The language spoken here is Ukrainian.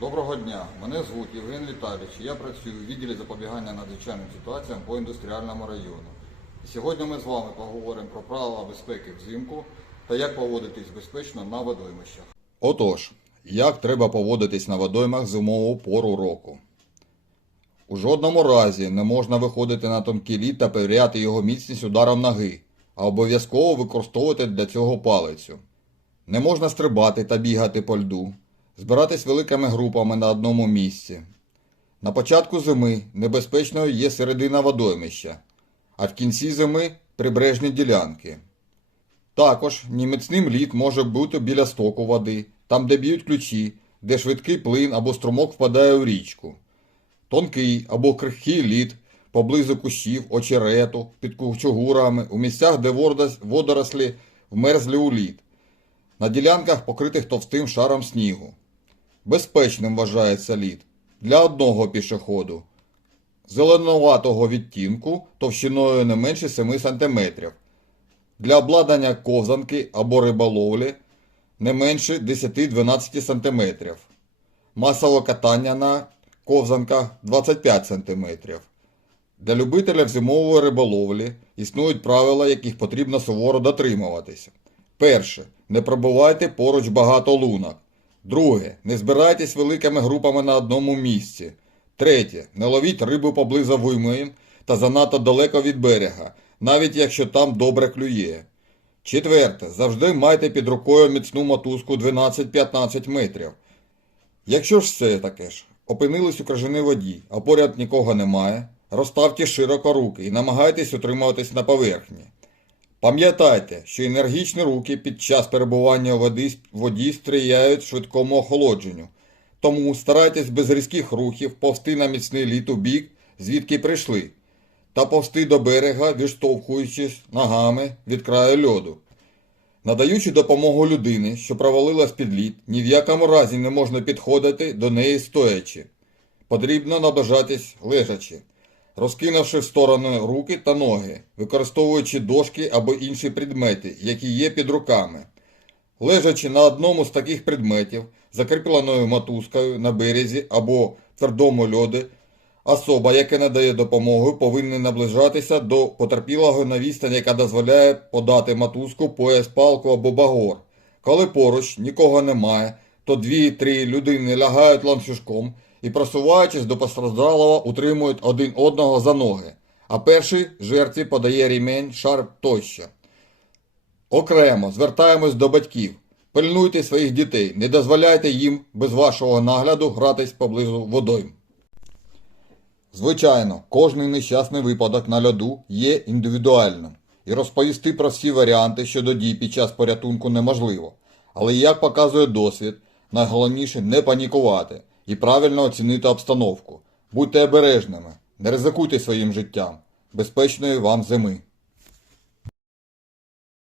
Доброго дня, мене звуть Євген Віталійович. Я працюю у відділі запобігання надзвичайним ситуаціям по індустріальному району. Сьогодні ми з вами поговоримо про правила безпеки взимку та як поводитись безпечно на водоймищах. Отож, як треба поводитись на водоймах зимову пору року? У жодному разі не можна виходити на тонкий лід та перевіряти його міцність ударом ноги, а обов'язково використовувати для цього палицю. Не можна стрибати та бігати по льду, збиратись великими групами на одному місці. На початку зими небезпечною є середина водоймища, а в кінці зими прибережні ділянки. Також німецним лід може бути біля стоку води, там де б'ють ключі, де швидкий плин або струмок впадає у річку. Тонкий або крихкий лід поблизу кущів, очерету, під кучугурами, у місцях, де водорослі вмерзли у лід, на ділянках, покритих товстим шаром снігу. Безпечним вважається лід для одного пішоходу, зеленуватого відтінку товщиною не менше 7 см, для обладнання ковзанки або риболовлі не менше 10-12 см, масове катання на ковзанках 25 см. Для любителів зимової риболовлі існують правила, яких потрібно суворо дотримуватися. Перше. Не пробувайте поруч багато лунок. Друге. Не збирайтесь великими групами на одному місці. Третє. Не ловіть рибу поблизу вимоїн та занадто далеко від берега, навіть якщо там добре клює. Четверте. Завжди майте під рукою міцну мотузку 12-15 метрів. Якщо ж все таке ж опинились у крижаній воді, а поряд нікого немає, розставте широко руки і намагайтесь утримуватись на поверхні. Пам'ятайте, що енергічні руки під час перебування у воді, воді сприяють швидкому охолодженню. Тому старайтесь без різких рухів повсти на міцний лід у бік, звідки прийшли, та повсти до берега, відштовхуючись ногами від краю льоду. Надаючи допомогу людині, що провалилась під лід, ні в якому разі не можна підходити до неї стоячи. Потрібно наближатись лежачи, розкинувши в сторони руки та ноги, використовуючи дошки або інші предмети, які є під руками. Лежачи на одному з таких предметів, закріпленою мотузкою на березі або твердому льоді, особа, яка надає допомогу, повинна наближатися до потерпілого на відстань, яка дозволяє подати мотузку, пояс, палку або багор. Коли поруч нікого немає, то дві-три людини лягають ланцюжком і, просуваючись до постраждалого, утримують один одного за ноги, а перший жертві подає рімень, шарп тощо. Окремо звертаємось до батьків. Пильнуйте своїх дітей, не дозволяйте їм без вашого нагляду гратись поблизу водойм. Звичайно, кожний нещасний випадок на льоду є індивідуальним, і розповісти про всі варіанти щодо дій під час порятунку неможливо. Але як показує досвід, найголовніше не панікувати і правильно оцінити обстановку. Будьте обережними, не ризикуйте своїм життям. Безпечної вам зими!